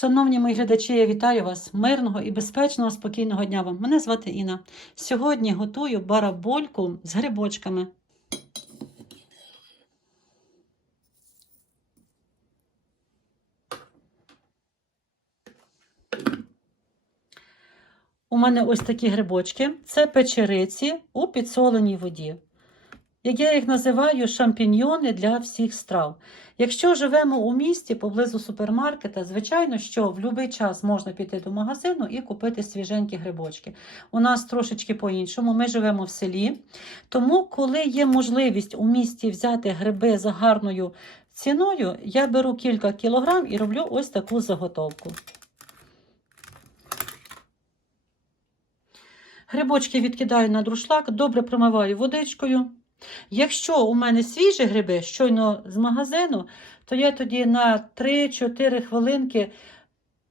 Шановні мої глядачі, я вітаю вас. Мирного і безпечного, спокійного дня вам. Мене звати Інна. Сьогодні готую барабольку з грибочками. У мене ось такі грибочки. Це печериці у підсоленій воді. Як я їх називаю шампіньйони для всіх страв. Якщо живемо у місті поблизу супермаркета, звичайно, що в будь-який час можна піти до магазину і купити свіженькі грибочки. У нас трошечки по-іншому, ми живемо в селі. Тому, коли є можливість у місті взяти гриби за гарною ціною, я беру кілька кілограм і роблю ось таку заготовку. Грибочки відкидаю на друшлак, добре промиваю водичкою. Якщо у мене свіжі гриби, щойно з магазину, то я тоді на 3-4 хвилинки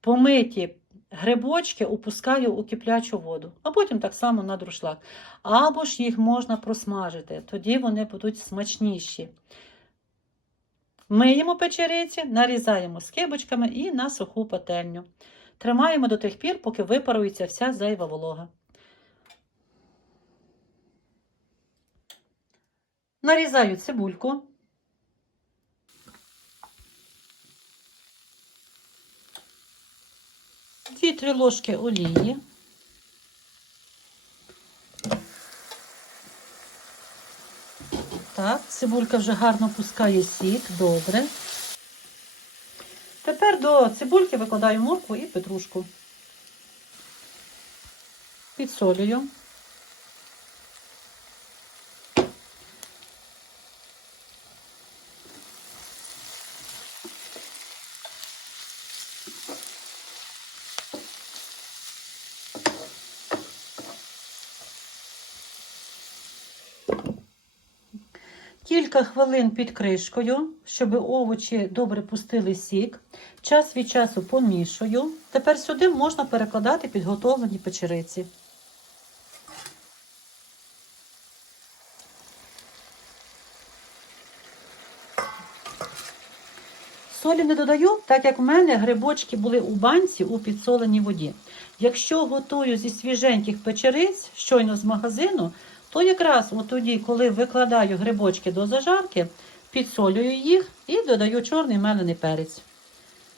помиті грибочки опускаю у киплячу воду, а потім так само на друшлак. Або ж їх можна просмажити, тоді вони будуть смачніші. Миємо печериці, нарізаємо скибочками і на суху пательню. Тримаємо до тих пір, поки випарується вся зайва волога. Нарізаю цибульку. Дві-три ложки олії. Так, цибулька вже гарно пускає сік, добре. Тепер до цибульки викладаю моркву і петрушку. Підсолюю. Кілька хвилин під кришкою, щоб овочі добре пустили сік. Час від часу помішую. Тепер сюди можна перекладати підготовлені печериці. Солі не додаю, так як в мене грибочки були у банці у підсоленій воді. Якщо готую зі свіженьких печериць, щойно з магазину, то якраз от тоді, коли викладаю грибочки до зажарки, підсолюю їх і додаю чорний мелений перець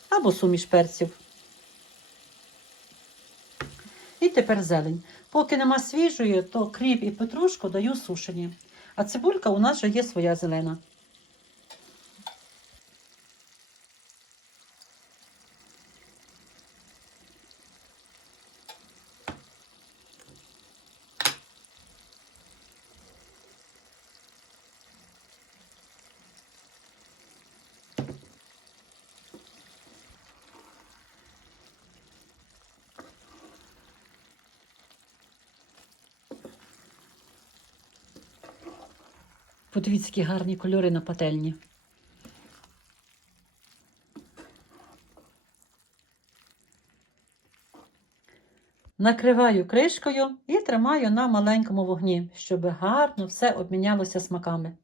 або суміш перців. І тепер зелень. Поки нема свіжої, то кріп і петрушку даю сушені. А цибулька у нас вже є своя зелена. Подивіться, які гарні кольори на пательні. Накриваю кришкою і тримаю на маленькому вогні, щоб гарно все обмінялося смаками.